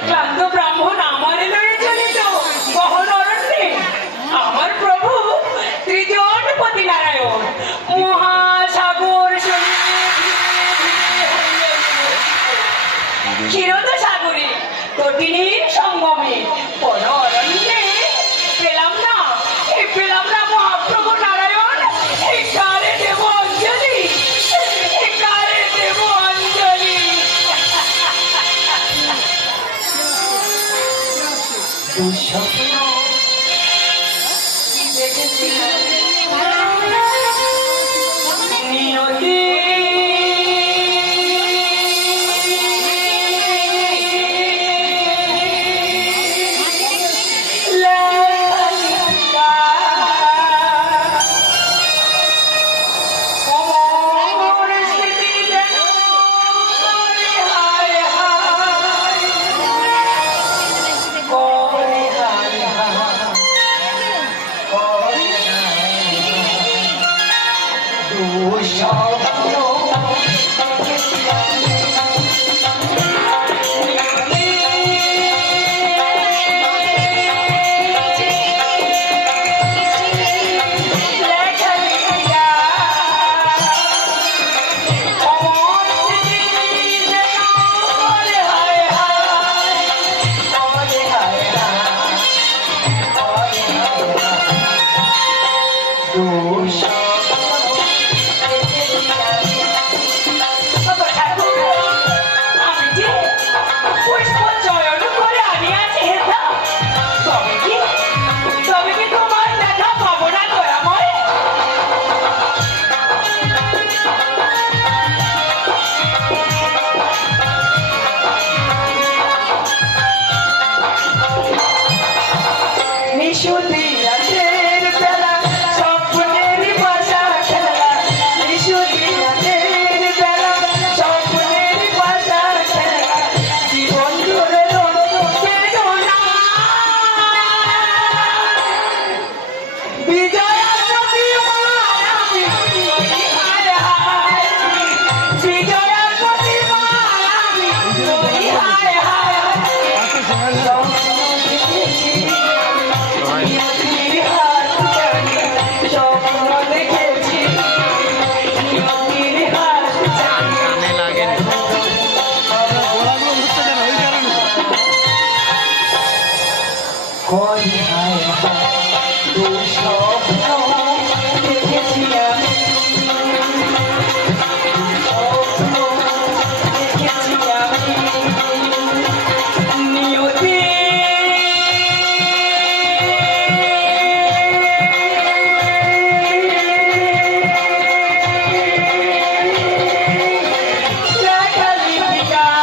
ক্লান্ত ব্রাহ্মণ আমার লয়ে চলিত গহন অরণ্যে আমার প্রভু ত্রিজনপতি নারায়ণ মহাসাগর ক্ষীরোদ সাগরে তটিনীর সঙ্গমে বন অরণ্যে পেলাম না মহাপ্রভু নারায়ণ এই কারে দেব অঞ্জলি দুঃস্বপ্ন দেখেছিলাম নিয়তি Koi hai hai, স্বপ্ন দেখেছি আমি, স্বপ্ন দেখেছি আমি, নিয়তি লেখালি বিদায়,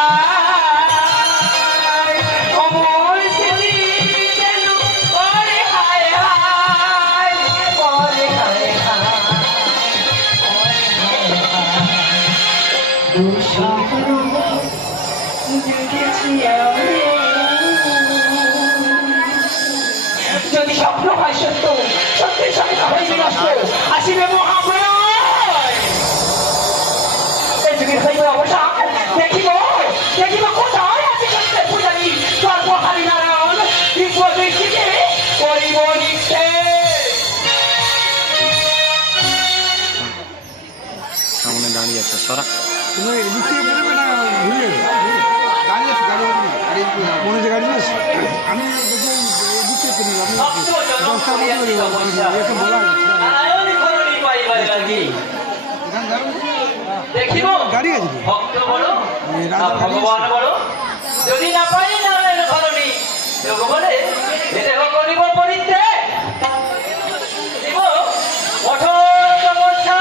অমর স্মৃতি যেন করে হায় হায়, করে হায় হায়, দুঃস্বপ্ন দেখেছি আমি। যদি স্বপ্ন হয় সত্য, সত্যের সঙ্গে হইবে নষ্ট, আসিবে মহাপ্রলয়। এই যুগের হইবে অবসান, দেখিব দেখিব কোথায় আছে সত্যের পূজারী সর্বহারী নারায়ণ, দিব্য দৃষ্টিতে করিব নিক্ষেপ। সামনে দাঁড়িয়ে আছে সরা। তুমি এদিক থেকে বেরোবে না, ঘুরে গাড়ি আছে, গাড়ি মনে যে গাড়ি আছে, আমি দেখি এদিক থেকে বেরোবো, আমি ভক্ত জনম 10টার মধ্যে করিয়াছি বেরোবো, তপস্যা, একে বলা হয়েছে। নারায়ণ করণী পাইবার লাগি। এখানে দাঁড়ান। দেখিব গাড়ি আছে তো? ভক্ত বড় এই না রাজার গাড়ি ভগবান আছে। বড়, যদি না পাই নারায়ণ ধরণী যোগ বলে দেহ করিব পরিত্যাগ, দিব কঠোর তপস্যা।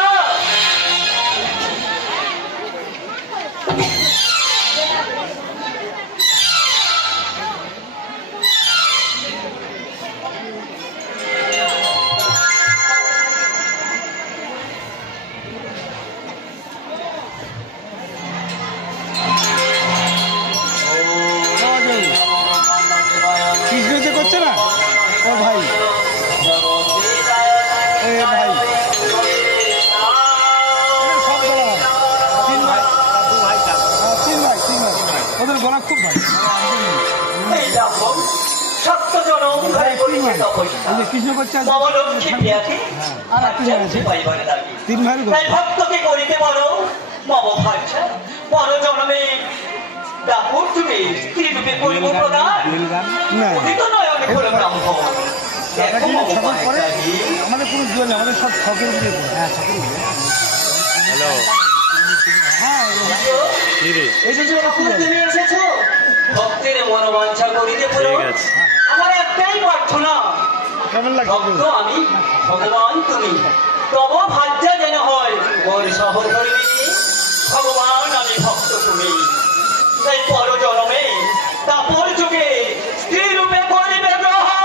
কৃষ্ণ যে করছে না ও ভাই, এ ভাই এরা সব বলা হয়। তিন ভাই, তিন ভাই ওদের বলা খুব ভাই। এই দেখো, সত্য জনম ধরে করিছে তপস্যা, এই যে কৃষ্ণ করছে আর নবলক্ষ্মী প্রিয়াকে আর একটা জন আছে। পাইবারে লাগি। তিন ভাইয়ের তাই ভক্তকে করিতে বলো নব ভাষা, পর জন্মে ডাকুর তুমি স্ত্রী রূপে করিব প্রদান, না উদিত নয়নে খোলে ব্রাহ্মণ। দেখো মম ছকের পরে পাইবারি, আমাদের কোনো জুয়েল নেই, আমাদের সব ছকের উপরে পড়ে। হ্যাঁ ছকের উপরে। হ্যালো হ্যাঁ কি রে? এই যে ঠাকুর তুমি এসেছো, ভক্তের মনোবাঞ্ছা করিতে পুরো। ঠিক আছে। আমার একটাই প্রার্থনা, কেমন ভক্ত লাগছে? আমি, ভগবান তুমি, তব ভাজ্যা যেন হয় মোর সহধর্মী। ভগবান আমি, ভক্ত তুমি, তাই পর জনমে তাপর যুগে স্ত্রী রূপে করিবে গ্রহণ।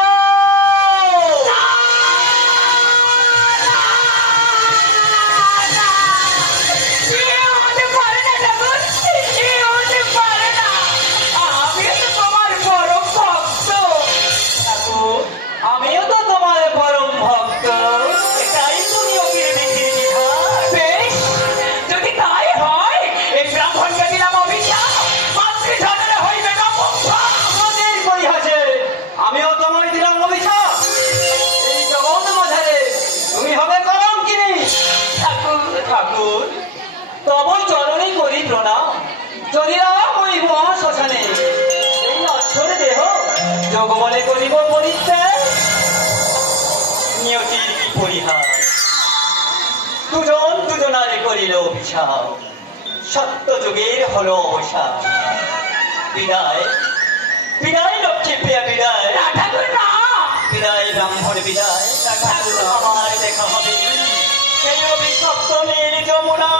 আমিও তো তোমার পরম ভক্ত, এটাই তুমি অকিরে দেখির বিধান। বেশ, যদি তাই হয়, এই ব্রাহ্মণকে দিলাম অভিশাপ, মাতৃধনের হইবে নপুংসক। আমাদের পরিহাসে আমিও তোমায় দিলাম অভিশাপ, এই জগৎ মাঝারে তুমি হবে কলঙ্কিনী। ঠাকুর ঠাকুর, তব চরণে করি প্রণাম, যদি রাম হইব শ্মশানে, এই অক্ষর দেহ যোগ বলে করিব পরিত্যাগ। নিয়তির কি পরিহাস, দুজন দুজনারে করিল অভিশাপ, সত্য যুগের হলো অবসান। বিদায় বিদায় লক্ষ্মী প্রিয়া, বিদায় ঠাকুর না, বিদায় ব্রাহ্মণ, বিদায় ঠাকুর। আমার দেখা হবে সেই অভিশপ্ত নীল যমুনা।